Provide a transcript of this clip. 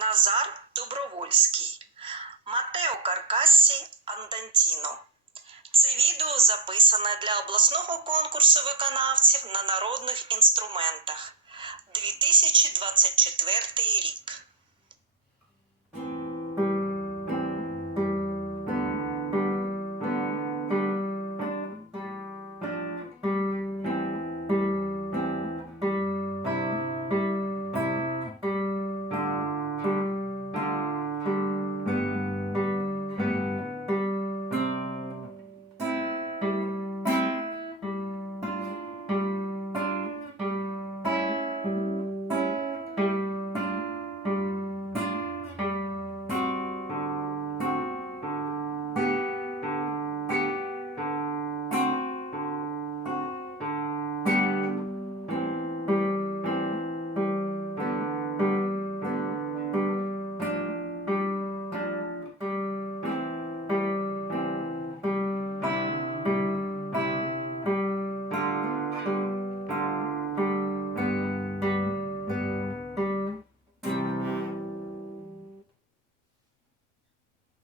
Назар Добровольський, Матео Каркассі Андантіно. Це відео записане для обласного конкурсу виконавців на народних інструментах 2024 рік.